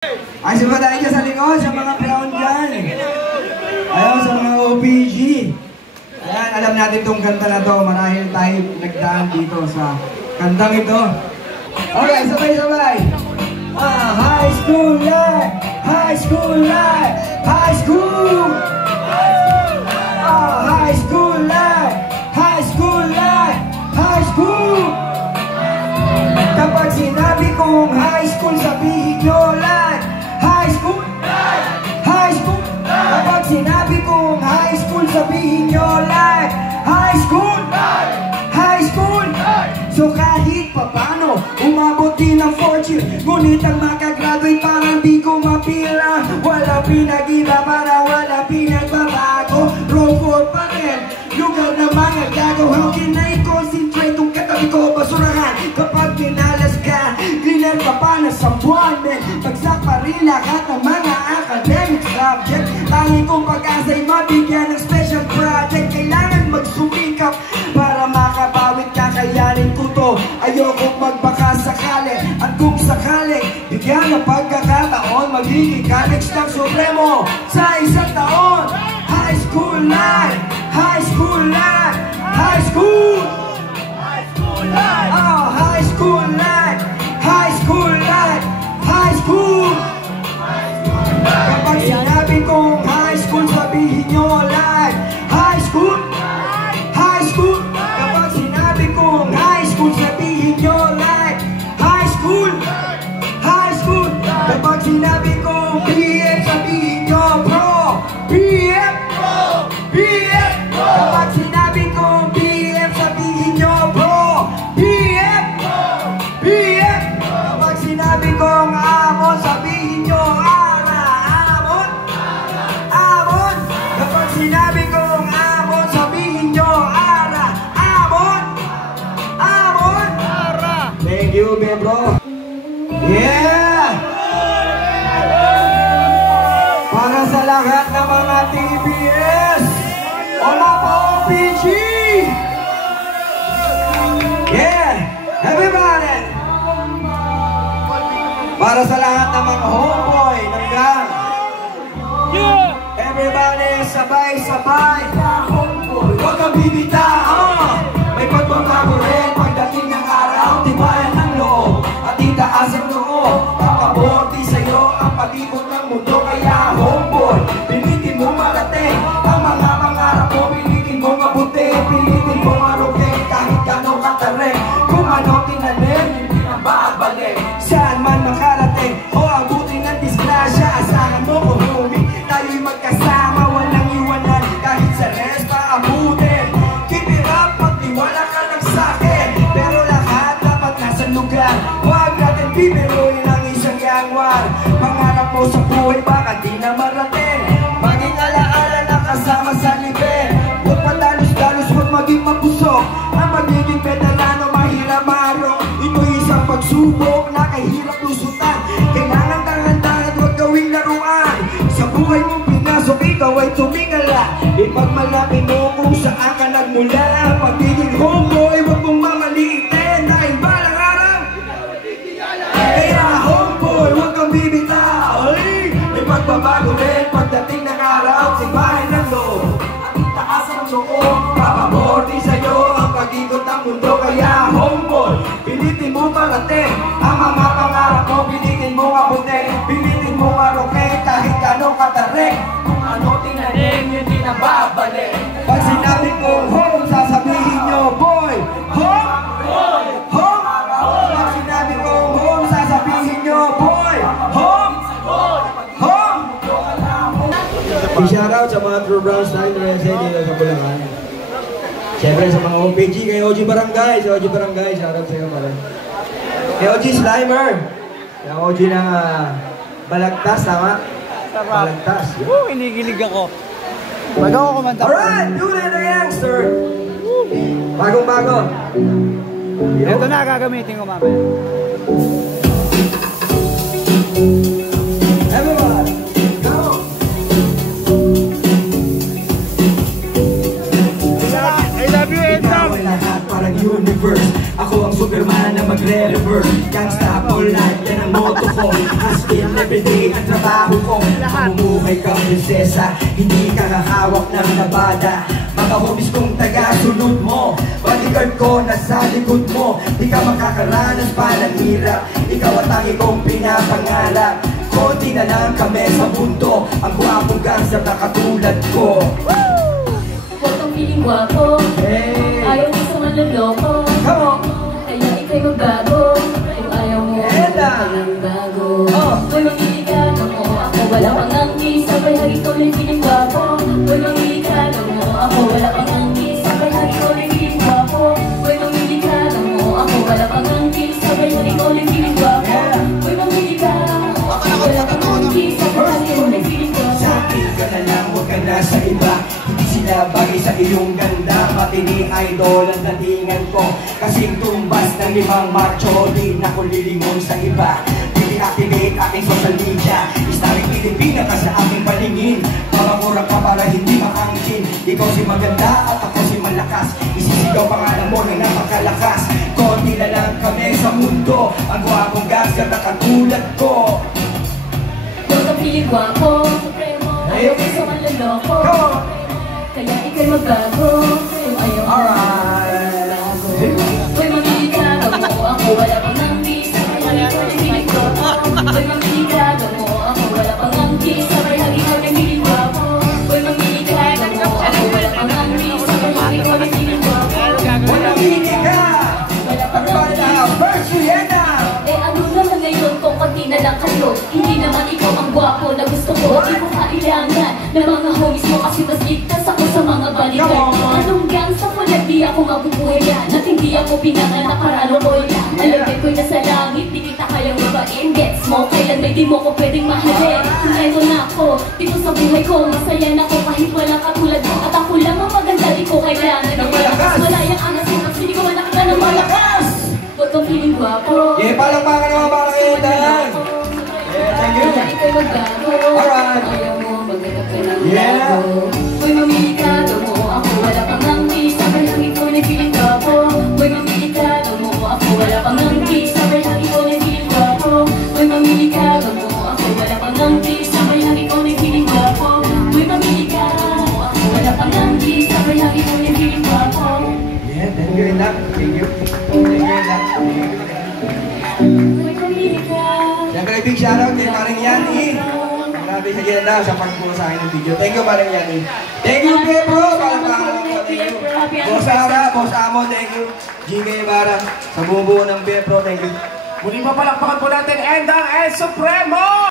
Ay, siya tayo dyan sa likod, sa mga clown dyan. Ayaw, sa mga OPG. Ayan, alam natin itong kanta na to. Marahil tayo nagdaan dito sa kantang ito. Okay, sabay-sabay. High school life, high school life, high school. High school life, high school life, high school. Kapag sinabi kong high school, sabihin nyo life. High school, high school. Kapag sinabi kong high school, sabihin nyo life. High school, high school. So kahit papano, umabot din ng 4th year. Ngunit ang makagraduate parang di ko mapila. Wala pinag-iba, parang wala pinagbabago. Roll 4 pa rin, lugar na mga gago. How can I concentrate kung katabi ko basurahan? Kapag pinalas ka, cleaner ka pa na sa buwan. Bagsak pa rin lahat ng mga academic subject. Tanging kong pag-asa'y mabigyan ng special project. Kailangan magsumikap para makabawit kakayanin ko to. Ayokong magbaka sakali. At kung sakali, bigyan ng pagkakataon, magiging college ng supremo sa isang taon. High school life, high school life, high school. High school life, high school life, high school life, high school. Kapag sinabi kong high school, sabihin nyo life. High school, high school. Kapag sinabi kong high school, sabihin nyo life. High school, high school. Kapag sinabi kong BF, sabihin nyo bro. BF, BF. Kapag sinabi kong BF, sabihin nyo bro. BF, BF. Kapag sinabi kong amon, sabihin nyo ara. Amon, amon. Kapag sinabi kong amon, sabihin nyo ara. Amon, amon. Thank you, bro. Yeah! Para sa lahat ng mga TBS o mga OPG! Yeah! Everybody! Para sa lahat ng mga homeboy ng gang. Everybody, sabay-sabay. Homeboy, huwag kang bibitaw. May pagbabago rin pagdating ng araw. Tibayan ng loob at itaas ang loob. Kakabordi sa'yo ang pag-ikot ng mundo. Kaya homeboy, pilitin mo marating ang mga mangarap mo. Pilitin mo mabuti, pilitin mo marukin. Kahit gano'ng katarik, kung ano tinanim, hindi na babalik. Saan man makarating o abutin ng disgrasya, asahan mo kung homie, tayo'y magkasama, walang iwanan. Kahit sa res pa abutin, keep it up, magtiwala ka lang sa'kin. Pero lahat dapat nasa lugar, huwag natin bibiruin ang isang yangwar. Pangarap mo sa buhay baka di na marating, maging alaala na kasama sa liben. Huwag padalos-dalos, huwag maging mapusok. Ang magiging veterano mahirap maaro. Ito'y isang pagsubok na kahirap lusutan. Kailangan kang handa at huwag gawing laruan. Sa buhay mong pinasok, ikaw ay tumingala. Ipagmalapin mo kung saan ka nagmula. Pagiging homeboy, huwag mong mamaliitin. Dahil balang araw, kaya homeboy, huwag kang bibitaw. May pagbabago rin pagdating ng araw. Sibahin ng loob at itaas ang loob. Papabordi sa'yo ang pag-ikot ng mundo. Kaya homeboy, pilitin mo parating ang mga pangarap mo. Pilitin mo abutin, pilitin mo marukin. Kahit gano'ng katarik, kung ano tinanim, hindi na babalik. Pag sinabi ko home, sasabihin nyo boy. Home, boy, home. Pag sinabi ko home, sasabihin nyo boy. Home, boy, home. I-shoutout sa mga True Browns na interested dito sa Bulacan. Siyempre sa mga OPG, kay OG Barangay. Si OG Barangay, shoutout sa iyo pala. Kay OG Slimer. Kay OG ng Balagtas, tama? Balagtas. Hinigilig ako. Bago ako kumanta. Alright, Yuna the Youngster. Bagong-bago. Ito na, gagamitin ko mamaya. Everybody, come on. I love you, Edson. Ikaw ay lahat parang universe. Ako ang Superman na magre-reverse. Can't stop all night, yan ang motto ko. I still every day mabuti ang trabaho ko. Mamumuhay kang prinsesa, hindi ka hahawak ng nabada. Mga hobbies kong taga-sunod mo, bodyguard ko nasa likod mo. Di ka makakaranas pa ng hirap, ikaw ang tangi kong pinapangarap. Konti na lang kami sa mundo, ang gwapong gangster na katulad ko. Huwag kang piling gwapo, ayaw mo sa manloloko. Kaya ika'y magbago, kung ayaw mo walang bago. Hoy mamili ka mo, ako wala pang angki, sabay hagi ko rin piling gwapo. Hoy mamili ka mo, ako wala pang angki, sabay hagi ko rin piling gwapo. Hoy mamili ka mo, ako wala pang angki, sabay hagi ko rin piling gwapo. Hoy mamili ka mo, ako wala pang angki, sabay hagi ko rin piling gwapo. Sa akin ka na lang, huwag ka na sa iba. Hindi sila bagay sa iyong ganda, matini idol ang datingan ko. Kasing tumbas ng 5 macho, di na ko lilingon sa iba. Activate aking social media, Istarik Pilipina ka sa aking palingin. Mamamura ka para hindi maangkin. Ikaw si maganda at ako si malakas, isisigaw pangalan mo na napakalakas. Konti na lang kami sa mundo, ang gwapong gangster na katulad ko. Huwag kang piling gwapo, ayaw mo sa manloloko. Kaya ika'y magbago, kung ayaw mo magbago. Hoy mamili ka mo, ako wala pang angki, sabay hagi ko rin piling gwapo. Hoy mamili ka mo, ako wala pang angki, sabay hagi ko rin piling gwapo. Hoy mamili ka mo, ako wala pang angki, sabay hagi ko rin piling gwapo. Mamili ka! Wala pang angki. First Rihanna! Eh ano naman ngayon kung pati na lang kayo? Hindi naman ikaw ang gwapo na gusto ko. Di ko kailangan ng mga homies mo kasi mas ligtas ako sa mga balikan. Anong gangsta ko na di ako mabubuhay yan at hindi ako pinanganak para lukoy. Alagay ko'y nasa langit, di kita kayang mabain. Gets mo, kailan may di mo ko pwedeng mahalin. Kung eto na ako, di ko sa buhay ko masaya na ako kahit walang katulad mo. At ako lang ang maganda, di ko kailangan ng malakas. Wala yung angas mo kasi di ko manakita ng malakas. Huwag kang piling gwapo. Yeah, palakpakan naman para kayo dyan. Yeah, thank you. Kaya ika'y magbago. Alright. Ayaw mo maghanap ka ng Yeah. bago. Hoy mamili ka mo, ako wala pang angki, sabay hagi ko rin piling gwapo. Hoy mamili ka mo, ako wala pang angki, sabay hagi ko rin piling gwapo. Hoy mamili ka mo, ako wala pang angki, sabay hagi ko rin piling gwapo. Hoy mamili ka mo, ako wala pang angki, sabay hagi ko rin piling gwapo. Yeah, thank you, Inak. Thank you. Thank you, Inak. Hoy mamili ka. Siyempre, big shoutout kay Maring Yani. Grabe sa ganda sa pagpuro sa akin ng video. Thank you, Maring Yani. Thank you, Bro. Palakpakan mo. Thank you. Boss Ara, Boss Amo, thank you. GK Ibarra, sa buong buo ng Bro, thank you. Muli pa palakpakan po natin Endang El Supremo!